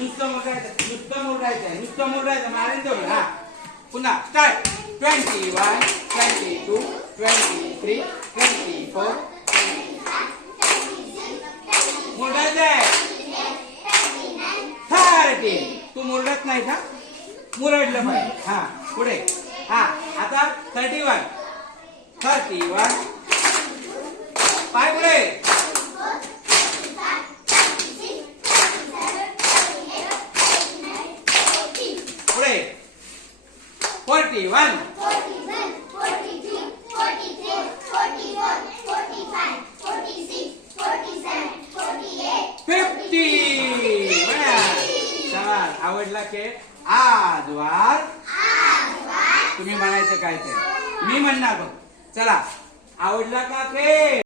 नुसतं मोडायचं नुसतं मोडायचं नुसतं मोडायचं मारेन तेवढं. हा. पुन्हा start twenty one twenty two twenty three twenty four मोडायचं मोडायचंय थर्टी तू मुरडत नाही का? मुरडलं पाहिजे. हा पुढे. हा आता thirty one thirty one pi पुढे पुढे. फोर्टी वन फिफ्टी चला आवडला खेळ आज वार तुम्ही म्हणायचं काय ते? मी म्हणणार बघ. चला आवडला का खेळ